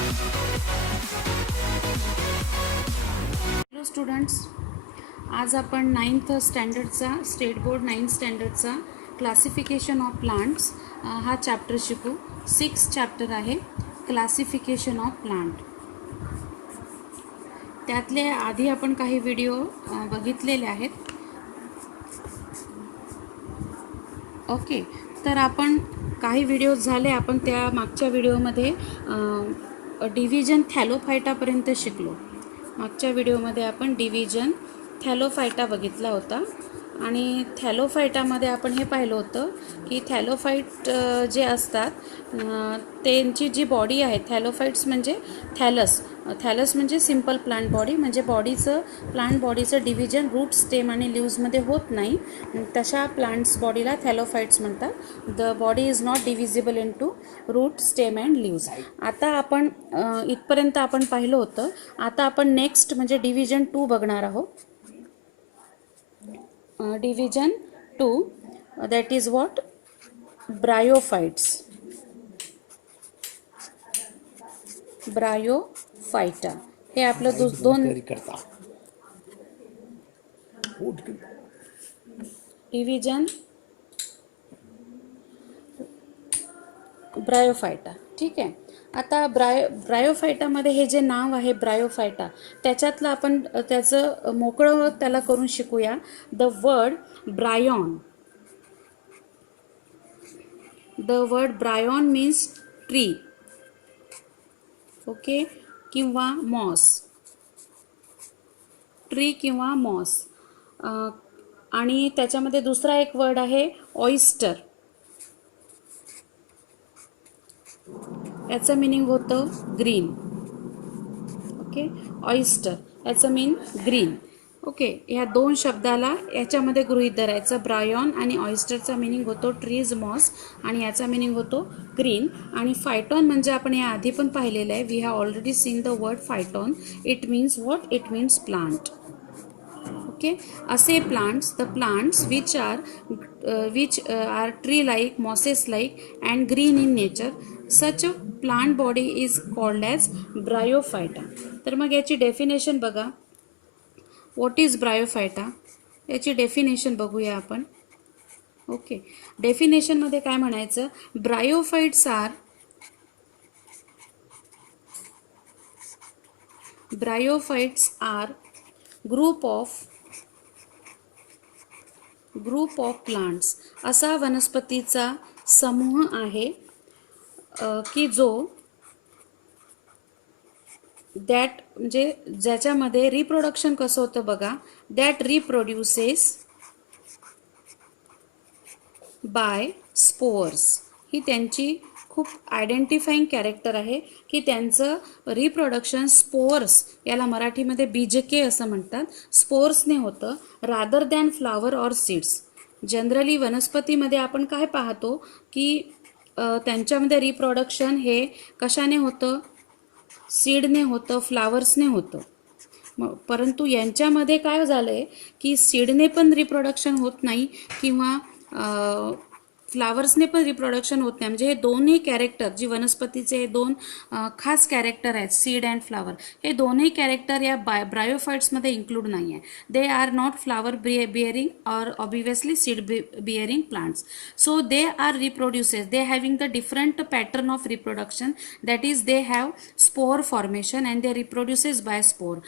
Hello students, आज आपण 9th स्टँडर्डचा स्टेट बोर्ड 9th स्टँडर्डचा क्लासिफिकेशन ऑफ प्लांट्स हा चॅप्टर शिकू. 6 चॅप्टर आहे क्लासिफिकेशन ऑफ प्लांट. त्यातले आधी आपण काही व्हिडिओ बघितलेले आहेत. ओके, तर आपण काही व्हिडिओज झाले, आपण त्या मागच्या व्हिडिओमध्ये डिव्हिजन थॅलोफायटापर्यंत शिकलो. मागच्या व्हिडिओमध्ये आपण डिव्हिजन थॅलोफायटा बघितला होता आणि थॅलोफायटामध्ये आपण हे पाहिलं होतं की थॅलोफाईट जे असतात त्यांची जी बॉडी आहे, थॅलोफाईट्स म्हणजे थॅलस म्हणजे सिम्पल प्लांट बॉडी, म्हणजे प्लांट बॉडीचं डिव्हिजन रूट, स्टेम आणि लीव्समध्ये होत नाही. तशा प्लांट्स बॉडीला थॅलोफाईट्स म्हणतात. The body is not divisible into root, stem and leaves. आता आपण इथपर्यंत आपण पाहिलं होतं. आता आपण नेक्स्ट म्हणजे डिव्हिजन 2 बघणार आहोत. Division 2 that is what? Bryophytes. Bryophyta हे आपलं दोन डिव्हिजन ब्रायोफायटा. ठीक आहे. आता ब्रायोफायटामध्ये हे जे नाव आहे ब्रायोफायटा, त्याच्यातलं आपण त्याचं मोकळं त्याला करून शिकूया. The word bryon. The word bryon means tree, okay, किंवा मॉस. ट्री किंवा मॉस. आणि त्याच्यामध्ये दुसरा एक वर्ड आहे ऑयस्टर. याचं मिनिंग होतं ग्रीन. ओके, ऑयस्टर याचं मीन ग्रीन. ओके, ह्या दोन शब्दाला याच्यामध्ये गृहीत धरायचं. ब्रायॉन आणि ऑयस्टरचा मिनिंग होतो ट्रीज, मॉस, आणि याचा मिनिंग होतो ग्रीन. आणि फायटॉन म्हणजे आपण या आधी पण पाहिलेलं आहे. We have already seen the word phyton. It means what? It means plant. Okay, असे plants, the plants which are tree like, mosses like and green in nature, such a plant body is called as bryophyta. तर मग याची definition बघा. What is bryophyta? याची definition बघूया आपण. Okay, डेफिनेशनमध्ये काय म्हणायचं? Bryophytes are group of plants. असा वनस्पतीचा समूह आहे की जो दॅट म्हणजे ज्याच्यामध्ये रिप्रोडक्शन कसं होतं बघा. That रिप्रोड्युसेस by स्पोअर्स. ही त्यांची खूप आयडेंटिफाईंग कॅरेक्टर आहे की त्यांचं रिप्रोडक्शन स्पोअर्स, याला मराठीमध्ये बीजके असं म्हणतात, स्पोअर्सने होतं, rather than flower or seeds. Generally वनस्पतीमध्ये आपण काय पाहतो की त्यांच्यामध्ये रिप्रोडक्शन हे कशाने होतं? सीडने होतं, फ्लावर्सने होतं. परंतु यांच्यामध्ये काय झालं आहे की सीडने पण रिप्रोडक्शन होत नाही किंवा फ्लावर्सने पण रिप्रोडक्शन होत नाही. म्हणजे हे दोन्ही कॅरेक्टर, जी वनस्पतीचे हे दोन खास कॅरेक्टर आहेत, सीड अँड फ्लावर, हे दोन्ही कॅरेक्टर या ब्रायोफाइट्समध्ये इन्क्लूड नाही आहे. They are not flower bearing or obviously seed bearing plants. So they are reproduces, they having the different pattern of reproduction. That is they have spore formation and they reproduces by spore.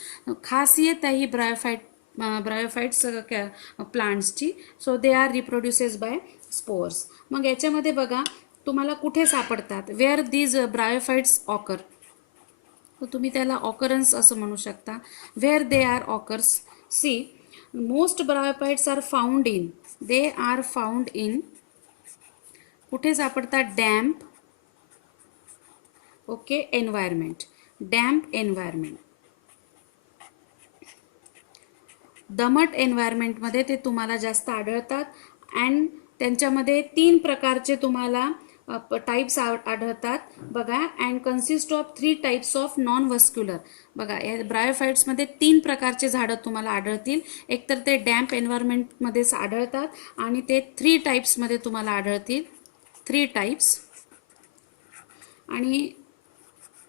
खासियत आहे ही bryophytes प्लांट्सची. So they are reproduces by spores. मग याच्यामध्ये बघा तुम्हाला कुठे सापडतात, वेअर दीज ब्रायोफाइट्स ऑकर. तर तुम्ही त्याला ऑकरन्स असं म्हणू शकता. Where they are occurs. See, most bryophytes are found in, they are found in, कुठे सापडतात? Damp, okay, environment. Damp environment, दमट एन्व्हायरमेंटमध्ये ते तुम्हाला जास्त आढळतात. अँड त्यांच्यामध्ये 3 प्रकारचे तुम्हाला टाईप्स आढळतात बघा. And consist of 3 types of non vascular. बघा, या ब्रायोफाइट्समध्ये 3 प्रकारचे झाडं तुम्हाला आढळतील. एकतर ते डॅम्प एन्व्हायरमेंटमध्येच आढळतात आणि ते 3 टाईप्समध्ये तुम्हाला आढळतील. 3 टाईप्स. आणि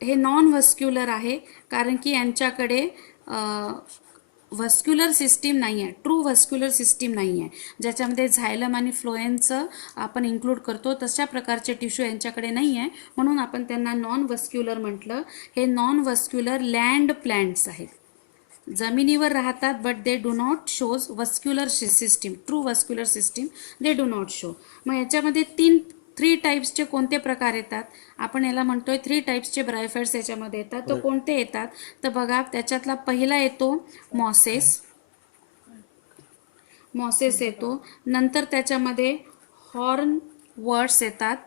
हे नॉन व्हस्क्युलर आहे, कारण की यांच्याकडे व्हस्क्युलर सिस्टीम नाही आहे, ट्रू व्हस्क्युलर सिस्टीम नाही आहे, ज्याच्यामध्ये झायलम आणि फ्लोएमचं आपण इन्क्लूड करतो तशा प्रकारचे टिश्यू यांच्याकडे नाही आहे, म्हणून आपण त्यांना नॉन व्हस्क्युलर म्हटलं. हे नॉन व्हस्क्युलर लँड प्लॅन्ट्स आहेत, जमिनीवर राहतात, but they do not shows vascular system, true vascular system they do not show. मग याच्यामध्ये थ्री टाईप्सचे कोणते प्रकार येतात, आपण याला म्हणतोय 3 टाईप्सचे ब्रायोफाइट्स याच्यामध्ये येतात. तर कोणते येतात, तर बघा त्याच्यातला पहिला येतो मॉसेस येतो, नंतर त्याच्यामध्ये हॉर्न वर्ड्स येतात,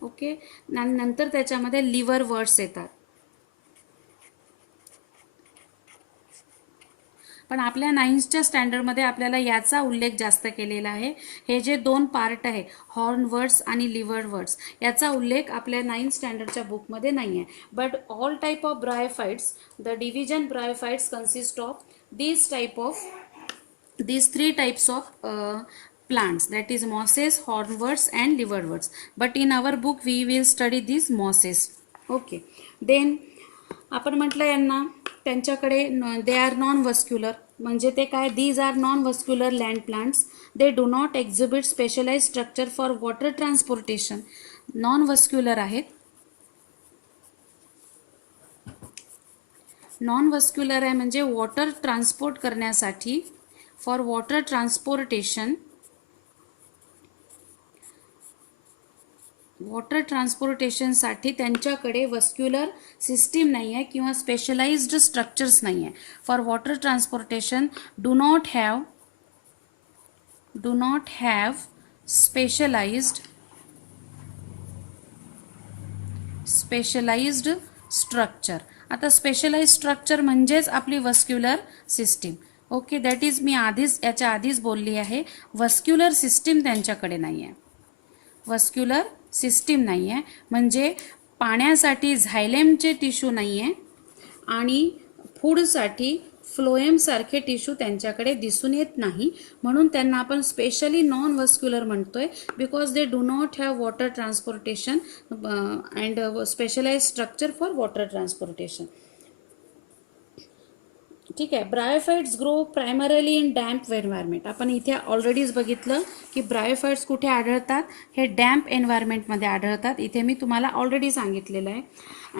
ओके, आणि नंतर त्याच्यामध्ये लिव्हर वर्ड्स येतात. पण आपल्या 9th स्टँडर्डमध्ये आपल्याला याचा उल्लेख जास्त केलेला आहे. हे जे 2 पार्ट आहे, हॉर्न वर्ड्स आणि लिव्हर वर्ड्स, याचा उल्लेख आपल्या 9th स्टँडर्डच्या बुकमध्ये नाही आहे. But all type of bryophytes, the division bryophytes consist of these 3 types of plants, that is mosses, hornworts and liverworts. But in our book we will study these mosses. Okay. Then आपण म्हटलं यांना त्यांच्याकडे they are non व्हस्क्युलर, म्हणजे ते काय, these are non vascular land plants. They do not exhibit specialise structure for water transportation. Non vascular आहेत. Non vascular आहे म्हणजे वॉटर ट्रान्सपोर्ट करण्यासाठी, फॉर वॉटर ट्रान्सपोर्टेशन, वॉटर ट्रान्सपोर्टेशनसाठी त्यांच्याकडे व्हस्क्युलर सिस्टीम नाही आहे किंवा स्पेशलाइज्ड स्ट्रक्चर्स नाही आहे. For water transportation do not have specialised structure. आता स्पेशलाइज्ड स्ट्रक्चर म्हणजेच आपली vascular system. Okay, that is मी याच्या आधीच बोलली आहे, व्हस्क्युलर सिस्टीम त्यांच्याकडे नाही आहे. व्हस्क्युलर सिस्टीम नाही आहे म्हणजे पाण्यासाठी झायलेमचे टिश्यू नाही आहे आणि फूडसाठी फ्लोएमसारखे टिश्यू त्यांच्याकडे दिसून येत नाही, म्हणून त्यांना आपण स्पेशली नॉन व्हस्क्युलर म्हणतोय, because they do not have water transportation and specialize structure for water transportation. ठीक आहे. Bryophytes grow primarily in damp environment. आपण इथे ऑलरेडीच बघितलं की ब्रायोफाइट्स कुठे आढळतात, हे डॅम्प एन्व्हायरमेंटमध्ये आढळतात. इथे मी तुम्हाला ऑलरेडी सांगितलेलं आहे.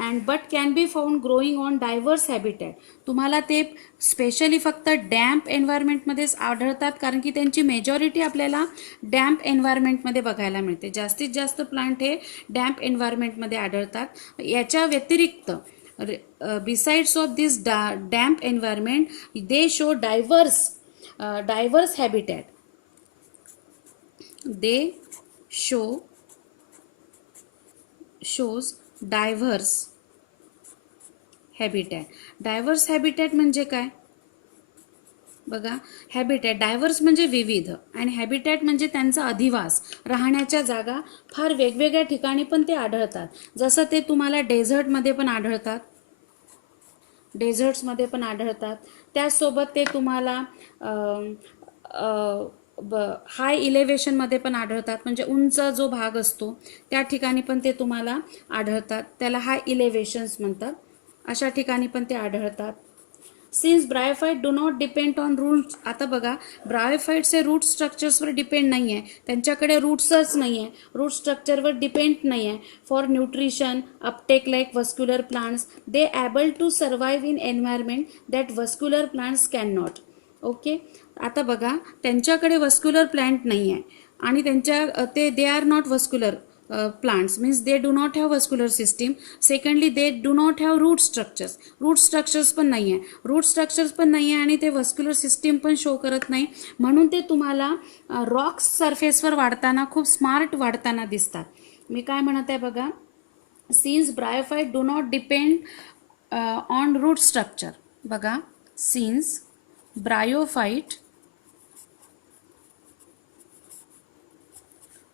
And but can be found growing on diverse habitat. तुम्हाला ते स्पेशली फक्त डॅम्प एन्व्हायरमेंटमध्येच आढळतात, कारण की त्यांची मेजॉरिटी आपल्याला डॅम्प एन्व्हायरमेंटमध्ये बघायला मिळते. जास्तीत जास्त प्लांट हे डॅम्प एन्व्हायरमेंटमध्ये आढळतात. याच्या व्यतिरिक्त besides of this damp environment, they show diverse habitat. They shows diverse habitat. Diverse habitat म्हणजे काय बघा, हॅबिटॅट, डायव्हर्स म्हणजे विविध आणि हॅबिटॅट म्हणजे त्यांचा अधिवास, राहण्याच्या जागा फार वेगवेगळ्या ठिकाणी पण ते आढळतात. जसं ते तुम्हाला डेझर्टमध्ये पण आढळतात, त्याचसोबत ते तुम्हाला हाय इलेव्हेशनमध्ये पण आढळतात, म्हणजे उंच जो भाग असतो त्या ठिकाणी पण ते तुम्हाला आढळतात, त्याला हाय इलेव्हेशन्स म्हणतात. अशा ठिकाणी पण ते आढळतात. Since bryophyte do not depend on roots. आता बघा, ब्रायोफाइट्स हे रूट स्ट्रक्चर्सवर डिपेंड नाही आहे, त्यांच्याकडे रूट्सच नाही आहे, रूट स्ट्रक्चरवर डिपेंड नाही आहे. For nutrition uptake like vascular plants, they able to survive in environment that vascular plants can not. Okay, आता बघा त्यांच्याकडे व्हस्क्युलर प्लांट नाही आहे आणि they are not vascular plants, means they do not have vascular system. Secondly, they do not have root structures पण नाही आहे, आणि ते व्हस्क्युलर सिस्टीम पण शो करत नाही, म्हणून ते तुम्हाला रॉक्स सरफेसवर वाढताना खूप स्मार्ट वाढताना दिसतात. मी काय म्हणत आहे बघा, since bryophyte do not depend on root structure. बघा, since bryophyte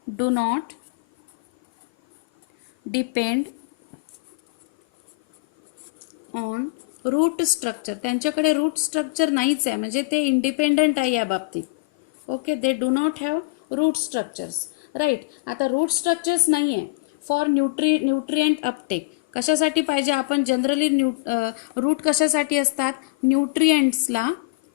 do not depend on root structure, त्यांच्याकडे रूट स्ट्रक्चर नाहीच आहे, म्हणजे ते इंडिपेंडंट आहे या बाबतीत. Okay, they do not have root structures, right. आता रूट स्ट्रक्चर्स नाही आहे, फॉर न्यूट्रिएंट अपटेक. कशासाठी पाहिजे? आपण जनरली रूट कशासाठी असतात?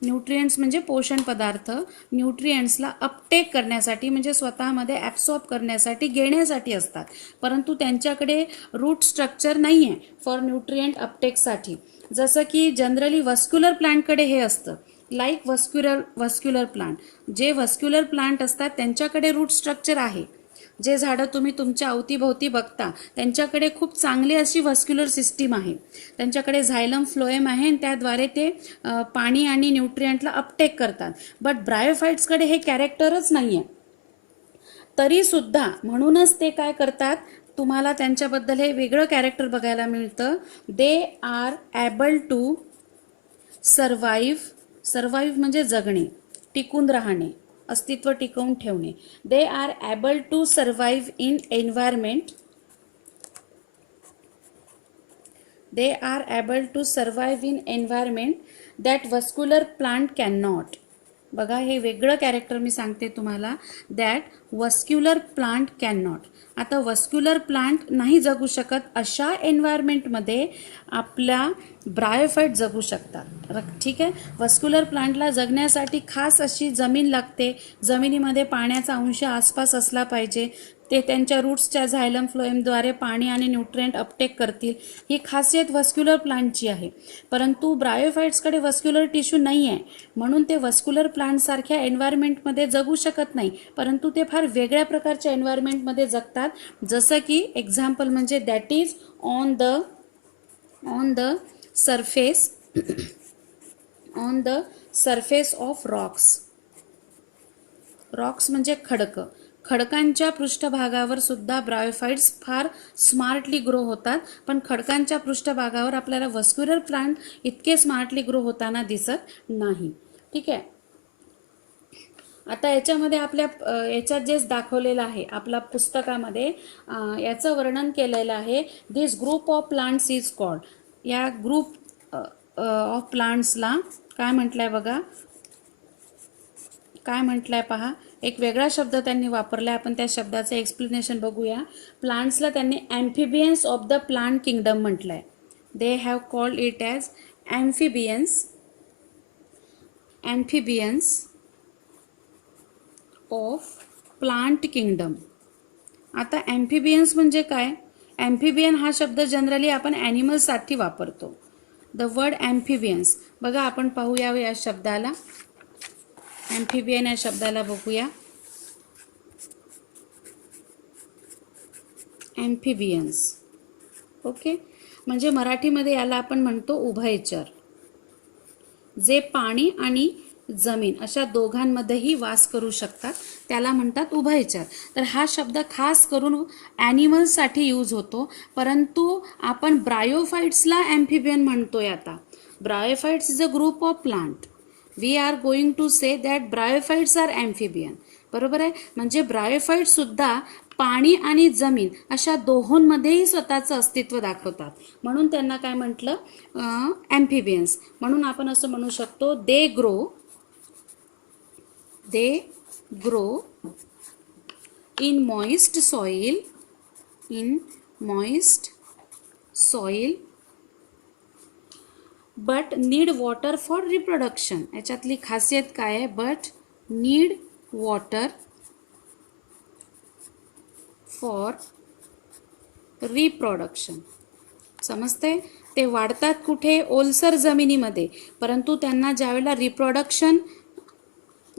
न्यूट्रिएंट्स म्हणजे पोषण पदार्थ, न्यूट्रिएंट्सला अपटेक करण्यासाठी म्हणजे स्वतःमध्ये ॲब्सॉर्ब करण्यासाठी, घेण्यासाठी असतात. परंतु त्यांच्याकडे रूट स्ट्रक्चर नाही आहे फॉर न्यूट्रिएंट अपटेकसाठी. जसं की जनरली वस्क्युलर प्लांटकडे हे असतं, लाईक वस्क्युलर प्लांट. जे वस्क्युलर प्लांट असतात त्यांच्याकडे रूट स्ट्रक्चर आहे. जे झाडं तुम्ही तुमच्या अवतीभोवती बघता त्यांच्याकडे खूप चांगली अशी वस्क्युलर सिस्टीम आहे. त्यांच्याकडे झायलम फ्लोएम आहे आणि त्याद्वारे ते पाणी आणि न्यूट्रिएंटला अपटेक करतात. बट ब्रायोफाइट्सकडे हे कॅरेक्टरच नाही आहे. तरीसुद्धा म्हणूनच ते काय करतात, तुम्हाला त्यांच्याबद्दल हे वेगळं कॅरेक्टर बघायला मिळतं. They are able to survive म्हणजे जगणे, टिकून राहणे, अस्तित्व टिकवून ठेवणे. They are able to survive in environment. They are able to survive in environment that vascular plant can not. बघा, हे वेगळं कॅरेक्टर मी सांगते तुम्हाला. That vascular plant can not. आता वस्क्युलर प्लांट नाही जगू शकत, अशा एन्व्हायरमेंटमध्ये आपल्या ब्रायोफाइट जगू शकतात. ठीक आहे. वस्क्युलर प्लांटला जगण्यासाठी खास अशी जमीन लागते. जमिनीमध्ये पाण्याचा अंश आसपास असला पाहिजे. ते त्यांच्या रूट्सच्या झायलम फ्लोएमद्वारे पाणी आणि न्यूट्रिएंट अपटेक करतील. ही खासियत वस्क्युलर प्लांटची आहे. परंतु ब्रायोफाइट्सकडे वस्क्युलर टिश्यू नाही आहे, म्हणून ते वस्क्युलर प्लांटसारख्या एन्व्हायरमेंटमध्ये जगू शकत नाही. परंतु ते फार वेगळ्या प्रकारच्या एन्व्हायरमेंटमध्ये जगतात. जसं की एक्झाम्पल म्हणजे that is on the surface of Roxx. Roxx म्हणजे खडकं. खडकांच्या पृष्ठभागावर सुद्धा ब्रायोफाइट्स फार स्मार्टली ग्रो होतात. पण खडकांच्या पृष्ठभागावर आपल्याला वस्क्युलर प्लांट इतके स्मार्टली ग्रो होताना दिसत नाही. ठीक आहे. आता याच्यामध्ये याच्यात जे दाखवलेलं आहे आपल्या पुस्तकामध्ये, याचं वर्णन केलेलं आहे. This group of plants is called. या ग्रुप ऑफ प्लांट्सला काय म्हटलंय बघा, काय म्हटलंय पहा. एक वेगळा शब्द त्यांनी वापरलाय. आपण त्या शब्दाचं एक्सप्लेनेशन बघूया. प्लांट्सला त्यांनी amphibians of the plant kingdom म्हटलंय. They have called it as amphibians of plant kingdom. आता ॲम्फिबियन्स म्हणजे काय? ॲम्फिबियन हा शब्द जनरली आपण ॲनिमल्ससाठी वापरतो. The word amphibians. बघा, आपण पाहूया या शब्दाला. ॲम्फिबियन या शब्दाला बघूया. ॲम्फिबियन्स. ओके. म्हणजे मराठीमध्ये याला आपण म्हणतो उभयचर. जे पाणी आणि जमीन अशा दोघांमध्येही वास करू शकतात, त्याला म्हणतात उभयचर. तर हा शब्द खास करून ॲनिमल्ससाठी यूज होतो. परंतु आपण ब्रायोफाइट्सला ॲम्फिबियन म्हणतोय. आता bryophytes is a group of plant. We are going to say that bryophytes are amphibian. बरोबर आहे. म्हणजे ब्रायोफाइट्ससुद्धा पाणी आणि जमीन अशा दोहोंमध्येही स्वतःचं अस्तित्व दाखवतात. म्हणून त्यांना काय म्हटलं? ॲम्फिबियन्स. म्हणून आपण असं म्हणू शकतो, they grow in moist soil but need water for reproduction. याच्यातली खासियत काय आहे? But need water for reproduction. समजते? ते वाढतात कुठे? ओलसर जमिनीमध्ये. परंतु त्यांना ज्यावेळेला रिप्रोडक्शन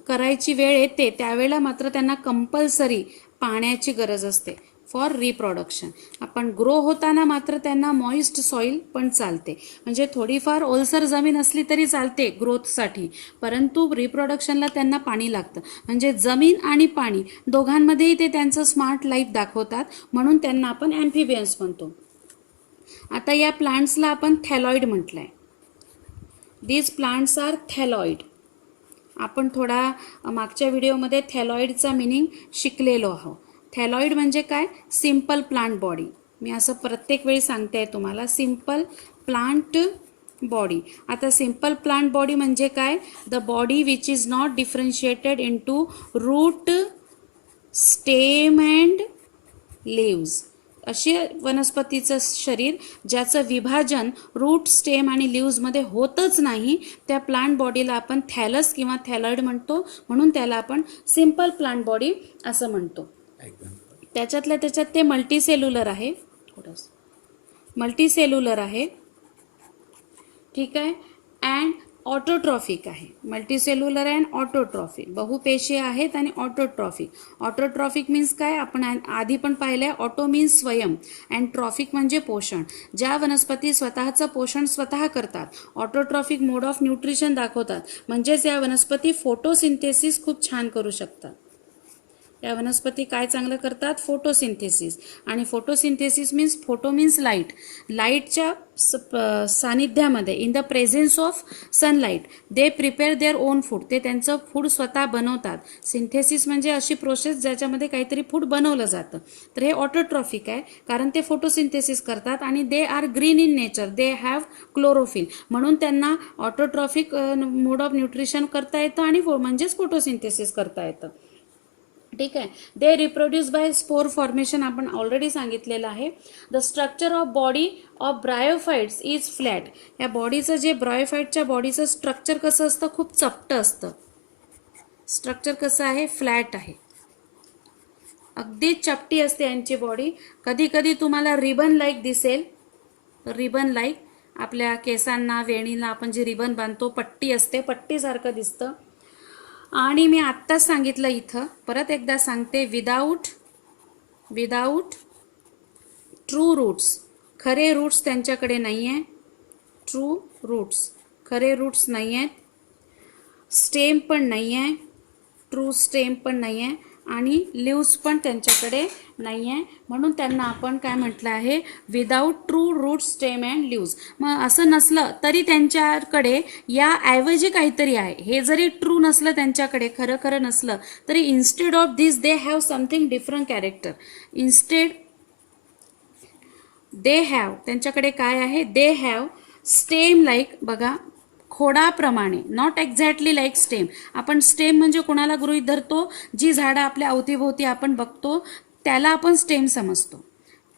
करायची वेळ येते त्यावेळेला मात्र त्यांना कंपल्सरी पाण्याची गरज असते फॉर रिप्रोडक्शन. आपण ग्रो होताना मात्र त्यांना मॉइस्ट सॉइल पण चालते. म्हणजे थोडीफार ओलसर जमीन असली तरी चालते ग्रोथसाठी, परंतु रिप्रोडक्शनला त्यांना पाणी लागतं. म्हणजे जमीन आणि पाणी दोघांमध्येही ते त्यांचं स्मार्ट लाईफ दाखवतात. म्हणून त्यांना आपण ॲम्फिबियन्स म्हणतो. आता या प्लांट्सला आपण थॅलॉइड म्हटलंय. These plants are thalloid. आपण थोडा मागच्या व्हिडिओमध्ये थॅलॉइडचा मिनिंग शिकलेलो आहोत. थॅलॉइड म्हणजे काय? Simple plant body. मी असं प्रत्येक वेळी सांगते आहे तुम्हाला, सिम्पल प्लांट बॉडी. आता सिम्पल प्लांट बॉडी म्हणजे काय? The body which is not differentiated into root, stem and leaves. अशी वनस्पतीचं शरीर ज्याचं विभाजन रूट, स्टेम आणि लीव्हजमध्ये होतच नाही, त्या प्लांट बॉडीला आपण थॅलस किंवा थॅलॉइड म्हणतो. म्हणून त्याला आपण सिंपल प्लांट बॉडी असं म्हणतो. त्याच्यातल्या त्याच्यात ते मल्टीसेल्युलर आहे, थोडंसं मल्टीसेल्युलर आहे, ठीक आहे, अँड ऑटोट्रॉफिक आहे. मल्टीसेल्युलर अँड ऑटोट्रॉफिक, बहुपेशीय आहेत आणि ऑटोट्रॉफिक. ऑटोट्रॉफिक मीन्स काय, आपण आधी पण पाहिलं आहे. ऑटो मीन्स स्वयं अँड ट्रॉफिक म्हणजे पोषण. ज्या वनस्पती स्वतःचं पोषण स्वतः करतात, ऑटोट्रॉफिक मोड ऑफ न्यूट्रिशन दाखवतात, म्हणजेच या वनस्पती फोटोसिंथेसिस खूप छान करू शकतात. या वनस्पती काय चांगलं करतात, फोटोसिंथेसिस. आणि photosynthesis means, photo means light, लाईटच्या सानिध्यामध्ये, in the presence of sunlight they prepare their own food, ते त्यांचं फूड स्वतः बनवतात. सिंथेसिस म्हणजे अशी प्रोसेस ज्याच्यामध्ये काहीतरी फूड बनवलं जातं. तर हे ऑटोट्रॉफिक आहे, कारण ते फोटोसिंथेसिस करतात आणि they R green in nature, they have chlorophyll, म्हणून त्यांना ऑटोट्रॉफिक मोड ऑफ न्यूट्रिशन करता येतं आणि म्हणजेच फोटोसिंथेसिस करता येतं. ठीक आहे. They reproduce by spore formation, आपण ऑलरेडी सांगितलेलं आहे. The structure of body of bryophytes is flat. या बॉडीचं जे ब्रायोफाइटच्या बॉडीचं स्ट्रक्चर कसं असतं, खूप चपटं असतं. स्ट्रक्चर कसं आहे, फ्लॅट आहे, अगदी चपटी असते यांची बॉडी. कधी कधी तुम्हाला रिबन लाईक दिसेल, रिबन लाईक, आपल्या केसांना, वेणीला आपण जे रिबन बांधतो, पट्टी असते, पट्टीसारखं दिसतं. आणि मी आत्ताच सांगितलं, इथं परत एकदा सांगते, विदाऊट ट्रू रूट्स, खरे रूट्स त्यांच्याकडे नाही आहे. ट्रू रूट्स, खरे रूट्स नाही आहेत. स्टेम पण नाही आहे, ट्रू स्टेम पण नाही आहे, आणि लिव्स पण त्यांच्याकडे नाही आहे. म्हणून त्यांना आपण काय म्हटलं आहे, without true root, stem and leaves. मग असं नसलं तरी त्यांच्याकडे या ऐवजी काहीतरी आहे. हे जरी ट्रू नसलं त्यांच्याकडे, खरं खरं नसलं तरी, instead of this they have something different character. Instead they have, त्यांच्याकडे काय आहे, दे हॅव स्टेम लाईक, बघा खोडाप्रमाणे, नॉट एक्झॅक्टली लाईक स्टेम. आपण स्टेम म्हणजे कोणाला गृहीत धरतो, जी झाडं आपल्या अवतीभोवती आपण बघतो त्याला आपण स्टेम समजतो.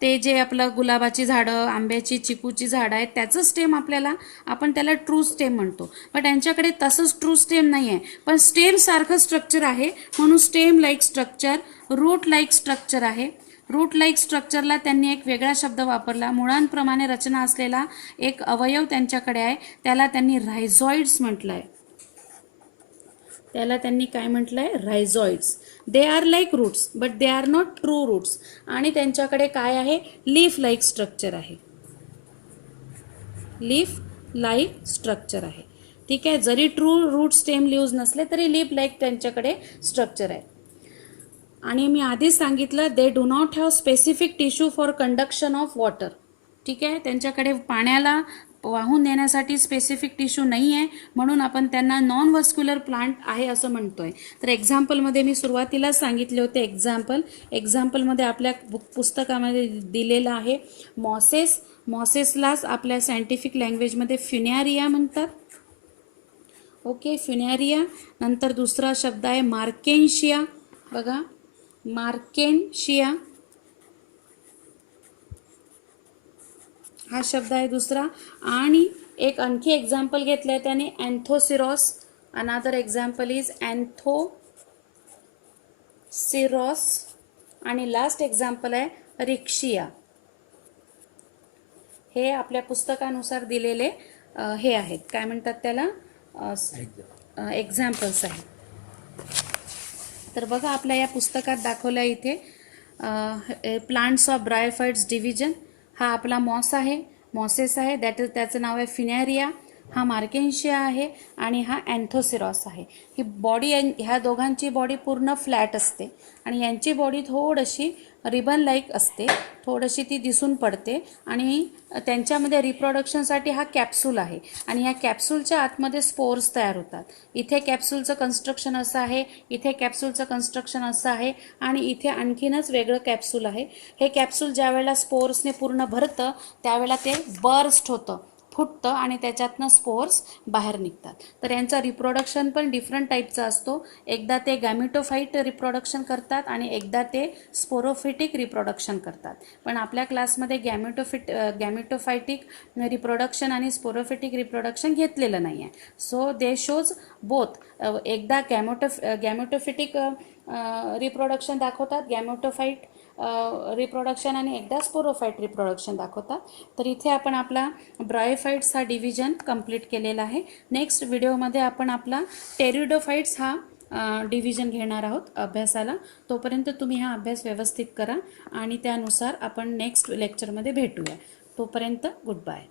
ते जे आपलं गुलाबाची झाडं, आंब्याची, चिकूची झाडं आहेत, त्याचं स्टेम आपण त्याला ट्रू स्टेम म्हणतो. पण त्यांच्याकडे तसंच ट्रू स्टेम नाही आहे, पण स्टेम सारखं स्ट्रक्चर आहे, म्हणून stem like structure. Root like structure आहे. रूट लाईक स्ट्रक्चरला त्यांनी एक वेगळा शब्द वापरला. मुळांप्रमाणे रचना असलेला एक अवयव त्यांच्याकडे आहे, त्याला त्यांनी रायझॉइड्स म्हटलं आहे. त्याला त्यांनी काय म्हटलं आहे, rhizoids. They are like roots but they are not true roots. आणि त्यांच्याकडे काय आहे, लीफ लाईक स्ट्रक्चर आहे. लीफ लाईक स्ट्रक्चर आहे, ठीक आहे. जरी ट्रू रूट, स्टेम, लीव्स नसले तरी लीफ लाईक त्यांच्याकडे स्ट्रक्चर आहे. आणि मी आधीच सांगितलं, दे do not have specific tissue for conduction of water. ठीक आहे, त्यांच्याकडे पाण्याला वाहून नेण्यासाठी स्पेसिफिक टिश्यू नाही आहे, म्हणून आपण त्यांना नॉन वस्क्युलर प्लांट आहे असं म्हणतोय. तर एक्झाम्पलमध्ये मी सुरुवातीलाच सांगितले होते, एक्झाम्पलमध्ये आपल्या पुस्तकामध्ये दिलेलं आहे मॉसेस. मॉसेसलाच आपल्या सायंटिफिक लँग्वेजमध्ये फ्युनॅरिया म्हणतात. ओके, फ्युनॅरिया. नंतर दुसरा शब्द आहे मार्केन्शिया. बघा, मार्केन्शिया हा शब्द आहे दुसरा. आणि एक आणखी एक्झाम्पल घेतलं आहे त्याने, अँथोसिरॉस. अनादर एक्झाम्पल इज अँथोसिरॉस. आणि लास्ट एक्झाम्पल आहे रिक्शिया. हे आपल्या पुस्तकानुसार दिलेले हे आहेत, काय म्हणतात त्याला, एक्झाम्पल्स आहेत. तर बघा, आपल्या या पुस्तकात दाखवलं आहे इथे प्लांट्स ऑफ ब्रायोफाइट्स डिव्हिजन. हा आपला मॉसेस आहे, त्याचं नाव आहे फिनॅरिया. हा मार्केन्शिया आहे आणि हा अँथोसिरॉस आहे. ही बॉडी, ह्या दोघांची बॉडी पूर्ण फ्लॅट असते आणि यांची बॉडी थोडीशी रिबन लाईक असते, थोडीशी ती दिसून पडते. आणि त्यांच्यामध्ये रिप्रोडक्शनसाठी हा कॅप्सूल आहे आणि ह्या कॅप्सूलच्या आतमध्ये स्पोर्स तयार होतात. इथे कॅप्सूलचं कन्स्ट्रक्शन असं आहे, इथे कॅप्सूलचं कन्स्ट्रक्शन असं आहे आणि इथे आणखीनच वेगळं कॅप्सूल आहे. हे कॅप्सूल ज्या वेळेला स्पोर्सने पूर्ण भरतं त्यावेळेला ते बर्स्ट होतं, फुटतं आणि त्याच्यातनं स्पोर्स बाहेर निघतात. तर यांचं रिप्रोडक्शन पण डिफरंट टाईपचा असतो. एकदा ते गॅमिटोफाईट रिप्रोडक्शन करतात आणि एकदा ते स्पोरोफिटिक रिप्रोडक्शन करतात. पण आपल्या क्लासमध्ये गॅमिटोफायटिक रिप्रोडक्शन आणि स्पोरोफिटिक रिप्रोडक्शन घेतलेलं नाही आहे. सो दे शोज बोथ. एकदा गॅमेटोफिटिक रिप्रोडक्शन दाखवतात, गॅमेटोफाईट रिप्रोडक्शन, आणि एकदा स्पोरोफाईट रिप्रोडक्शन दाखवतात. तर इथे आपण आपला ब्रायोफाईट्स हा डिव्हिजन कंप्लीट केलेला आहे. नेक्स्ट व्हिडिओमध्ये आपण आपला टेरिडोफाईट्स हा डिव्हिजन घेणार आहोत अभ्यासाला. तोपर्यंत तुम्ही हा अभ्यास व्यवस्थित करा आणि त्यानुसार आपण नेक्स्ट लेक्चरमध्ये भेटूया. तोपर्यंत गुड बाय.